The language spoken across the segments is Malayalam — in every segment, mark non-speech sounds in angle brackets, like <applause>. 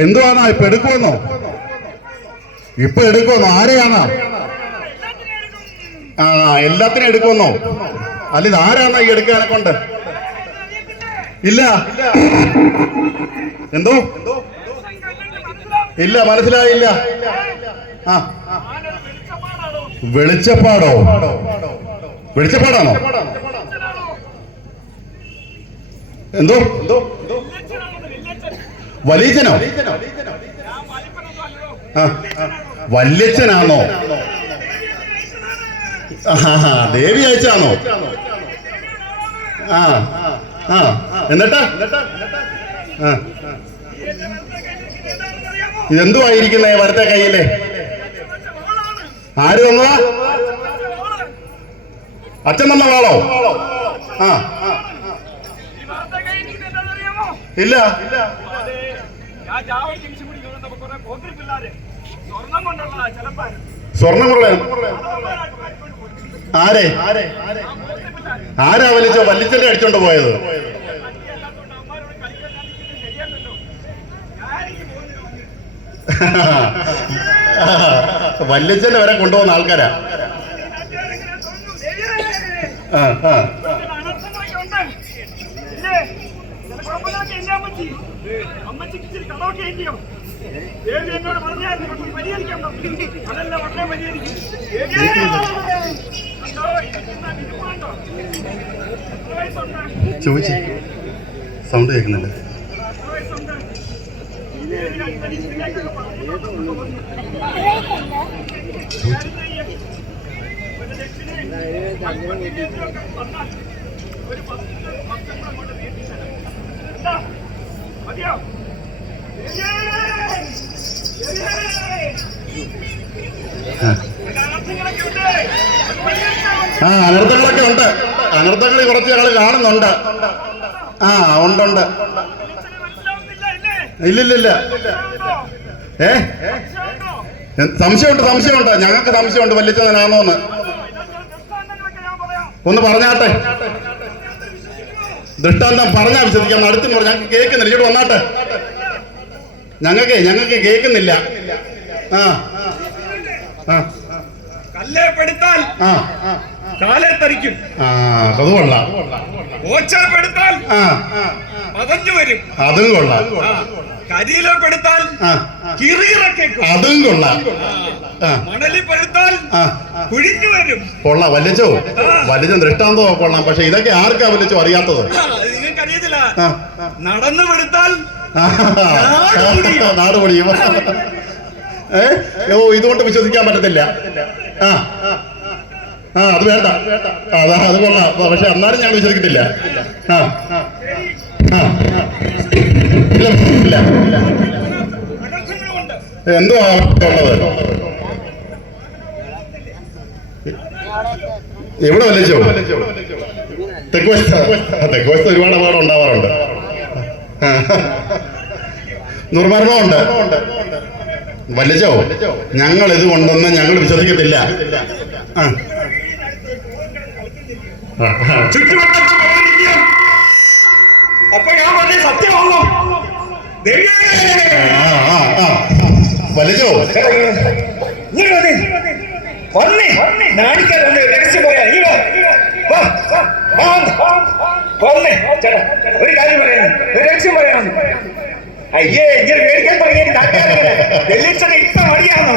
എന്തുവാണോ ഇപ്പൊ എടുക്കുമെന്നോ ഇപ്പൊ എടുക്കുമെന്നോ ആരെയാണോ. ആ എല്ലാത്തിനും എടുക്കുമെന്നോ അല്ല ഇത് ആരാണോ ഈ എടുക്കാനെ കൊണ്ട് ഇല്ല എന്തോ. ഇല്ല മനസ്സിലായില്ല ആ? വെളിച്ചപ്പാടോ വെളിച്ചപ്പാടാണോ? എന്തോ? എന്തോ അല്ലല്ലോ. ആ. വല്യച്ഛനാണോ? ദേവി അയച്ചാണോ? ആ ആ. എന്നിട്ട്? ആ. ആയിരിക്കുന്നേ വരത്തെ കയ്യിലെ? ആര് വെച്ച അച്ഛൻ തന്ന വാളോ? ആ ഈ വാർത്ത കഴിഞ്ഞിട്ട് എന്താണെന്നറിയാമോ? ഇല്ല അതെ, ഞാൻ ജാവൽ ജംഗ്ഷൻ കൂടി കൊണ്ടുവന്നപ്പോ കുറെ പോക്കരി പിള്ളാര് സ്വർണം സ്വർണമുള്ള ആരെ? ആരാ? വലിച്ചോ? വല്ലിച്ചന്റെ അടിച്ചോണ്ട് പോയത്. വല്ലിച്ചന്റെ വരെ കൊണ്ടുപോകുന്ന ആൾക്കാരാ! ആ ആ ഇതിന് അനർത്ഥങ്ങളൊക്കെ ഉണ്ട്. ഇല്ലേ? ചിലപ്പോ അമ്മനൊക്കെ ഇല്ലേ അമ്മച്ചി? അമ്മച്ചിക്ക് ഇച്ചിരി കടമൊക്കെ ഇല്ലയോ? ദേവി എന്നോട് പറഞ്ഞായിരുന്നു പറഞ്ഞു. അതല്ല ഉടനെ പരിഹരിക്കും. ചോദിച്ചേ സൗണ്ട് കേൾക്കുന്നില്ല ഒരു പത്ത് പത്തെണ്ണം അങ്ങോട്ട് നീട്ടി തരാം. എന്താ? മതിയോ? ദേവിയേ! ദേവിയേ! ആ. അനർത്ഥങ്ങളൊക്കെ ഉണ്ട്. അനർത്ഥങ്ങൾ കുറച്ച് ഞങ്ങൾ കാണുന്നുണ്ട് ആ ഉണ്ടുണ്ട്? ഇല്ലില്ലില്ല? ഏ? സംശയമുണ്ട് സംശയമുണ്ട് ഞങ്ങൾക്ക് സംശയമുണ്ട് വല്യച്ചനാണോന്ന്. ഒന്ന് പറഞ്ഞാട്ടെ ദൃഷ്ടാന്തം പറഞ്ഞാൽ വിശ്വസിക്കാം അടുത്ത് പറഞ്ഞു. ഞങ്ങൾക്ക് കേൾക്കുന്നില്ല. ഇങ്ങോട്ട് വന്നാട്ടെ. ഞങ്ങൾക്ക് ഞങ്ങൾക്ക് കേൾക്കുന്നില്ല. ആ. ആ. കല്ലേപ്പെടുത്താൽ ആ. കാലെ തരിക്കും ആ അത് കൊള്ളാം. ഓച്ചപ്പെടുത്താൽ ആ. പതഞ്ഞു വരും. അതും കൊള്ളാം. കരിയിലപ്പെടുത്താൽ പെടുത്താൽ അതും കൊള്ളാം. ആ. മണലിപ്പെടുത്താൽ കുഴിഞ്ഞു വരും. കൊള്ളാം വല്ലിച്ചോ വല്ലിച്ചൻ ദൃഷ്ടാന്തോ കൊള്ളാം പക്ഷെ ഇതൊക്കെ ആർക്കാ വല്ലച്ചോ അറിയാത്തത്? നിങ്ങൾക്ക് അറിയത്തില്ല. നടന്നു പെടുത്താൽ. നാട് പൊളിയും ഏ? ഓ ഇതുകൊണ്ട് വിശ്വസിക്കാൻ പറ്റത്തില്ല. ആ. ആ അത് വേണ്ട. അതാ അത് കൊള്ളാം. പക്ഷെ എന്നാലും ഞാൻ വിശ്വസിക്കത്തില്ല. ആ. എന്തുവാ ഉള്ളത്? എവിടെ വലിച്ചോ? തെക്ക് വശത്ത് തെക്ക് വശത്ത് ഒരുപാട് അപകടം ഉണ്ടാവാറുണ്ട്. നിർമരണമുണ്ട് വല്ലച്ചോ ഞങ്ങൾ ഇത് കൊണ്ടുവന്ന് ഞങ്ങൾ വിശ്വസിക്കത്തില്ല. അപ്പൊ ഞാൻ പറഞ്ഞ സത്യമാണോ? ആ. വല്ലിച്ചോ വന്നേ. നാണിക്കാതെ രഹസ്യം പറയാ. ഈ വാ. വാ, വന്നേ. ചേട്ടാ ഒരു കാര്യം പറയാം. ഒരു രഹസ്യം പറയാൻ അയ്യേ ഇങ്ങനെ മേടിക്കാൻ തുടങ്ങിയ വെള്ളിച്ചനെ ഇപ്പൊ മടിയാണോ.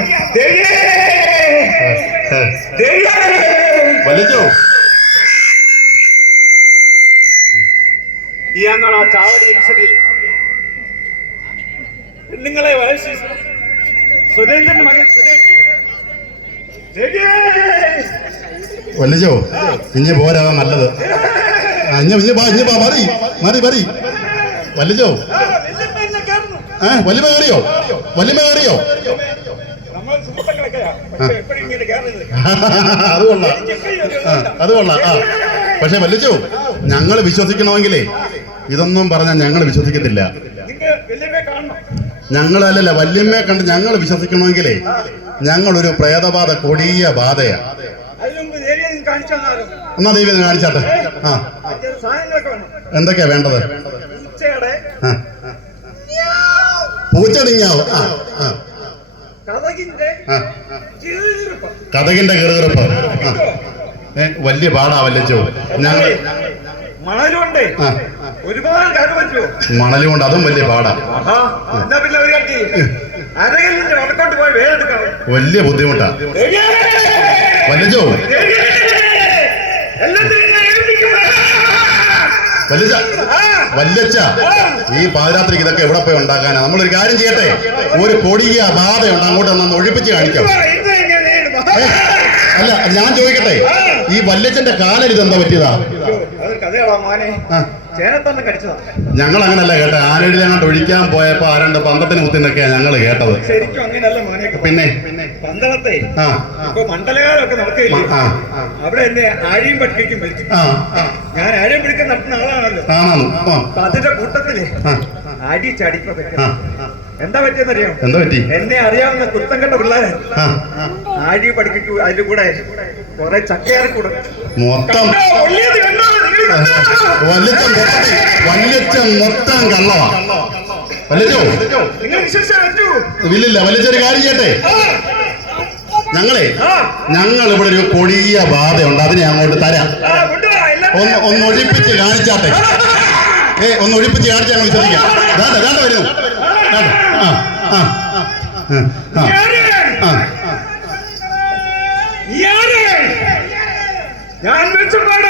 വല്ലിച്ചോ ഇയാളാണ് ആ ചാവടി വയസ്സി സുരേന്ദ്രന്റെ മകൻ! വല്ലിച്ചോ ഇഞ്ഞ് പോരാ നല്ലത്. ഇഞ്ഞ് ബാ ഇഞ്ഞ് ബാ മറി മറി മറി. വല്ലിച്ചോ. ഏ വലിമ കയറിയോ? വലിമ കയറിയോ? അത് കൊള്ളാം. <laughs> അത് കൊള്ളാം. ആ. പക്ഷെ വല്ലിച്ചോ ഞങ്ങൾ വിശ്വസിക്കണമെങ്കിലേ ഇതൊന്നും പറഞ്ഞാൽ ഞങ്ങൾ വിശ്വസിക്കത്തില്ല. ഞങ്ങൾ അല്ലല്ല വല്യമ്മയെ കണ്ട് ഞങ്ങൾ വിശ്വസിക്കണമെങ്കിലേ ഞങ്ങളൊരു പ്രേതബാധ കൊടിയ ബാധയാ. എന്നാ ദൈവം കാണിച്ചാട്ടെ? ആ. എന്തൊക്കെയാ വേണ്ടത്? പൂച്ചടിഞ്ഞാവ് ആ കഥകിന്റെ കീറുകിറപ്പ്. വലിയ പാടാ ഞങ്ങൾ മണലുണ്ടേ. ഒരുപാട് കാര്യം പറ്റുമോ? മണൽ കൊണ്ട് അതും വലിയ പാടാ. ആഹാ എന്നാ പിന്നെ ഒരു കട്ടി? അരകല്ലിന്റെ വടക്കോട്ട് പോയി വേറെടുക്കാം. വലിയ ബുദ്ധിമുട്ടാ. ഏൽപ്പിക്കും. വല്ലച്ച വല്ലച്ച ഈ പാതിരാത്രിക്ക് ഇതൊക്കെ എവിടെ പോയി ഉണ്ടാക്കാനാ? നമ്മളൊരു കാര്യം ചെയ്യട്ടെ? ഒരു കൊടിയ ബാധയുണ്ട് അങ്ങോട്ട് ഒന്ന് ഒഴിപ്പിച്ച് കാണിക്കാം. അല്ല ഞാൻ ചോദിക്കട്ടെ? ഈ വല്ലച്ചന്റെ കാലിൽ ഇതെന്താ പറ്റിയതാ അതൊരു മോനെ? ചേനത്തന്നെ കടിച്ചതാ? ഞങ്ങൾ അങ്ങനല്ല കേട്ടെ. ആനയുടെ ഞങ്ങൾ ഒഴിക്കാൻ പോയപ്പോ ആരണ്ട് പന്തത്തിന് കുത്തിന്നൊക്കെയാ ഞങ്ങൾ കേട്ടത്. ശരിക്കും അങ്ങനെയല്ല മോനെ. പിന്നെ? പന്തളത്തെ. ഇപ്പൊ മണ്ഡലകാലമൊക്കെ നടക്കില്ലേ അവിടെ എന്നെ ആഴിയും ആ ഞാൻ ആഴിയും പിടിക്കാൻ നടത്തുന്ന ആളാണല്ലോ. അപ്പൊ അതിന്റെ കൂട്ടത്തിൽ അടി ആ എന്താ പറ്റിയെന്നറിയാം? എന്താ പറ്റി? എന്നെ അറിയാവുന്ന കുത്തം കണ്ട പിള്ളേരെ. ആഴി പഠിപ്പിക്കൂ അതിന്റെ കൂടെ കൊറേ ചക്കയാറി കൂടെ മൊത്തം വല്യച്ചൻ മൊത്തം വല്യച്ചൻ മൊത്തം കള്ളവാ. പറ്റൂ ഇല്ലില്ല വല്യച്ചൊരു കാര്യം ചെയ്യട്ടെ. ഞങ്ങളെ ഞങ്ങൾ ഇവിടെ ഒരു കൊടിയ ബാധയുണ്ട്. അതിനെ അങ്ങോട്ട് തരാം. ഒന്ന് ഒന്ന് ഒഴിപ്പിച്ച് കാണിച്ചാട്ടെ. ഏ ഒന്ന് ഒഴിപ്പിച്ച് കാണിച്ചാൽ ഞങ്ങൾ ദാണ്ട ദാണ്ട വരുന്നു. ദാണ്ട. ആ ആ ആ ആ ഞാൻ വെച്ചപ്പാട്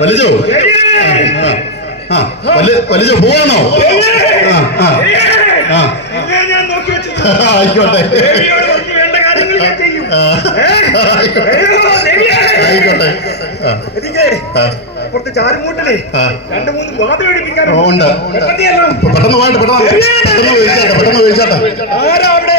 വലിച്ചോ ആ വലിച്ചു പോവാണോ? ആ ആ. ആയിക്കോട്ടെ? ആയിക്കോട്ടെ. അപ്പുറത്ത് ചാരുമൂട്ടിലെ. രണ്ട് മൂന്ന് ഉണ്ട്. പെട്ടെന്ന് പെട്ടെന്ന് പോയിട്ട് പെട്ടെന്ന് ആരാ അവിടെ?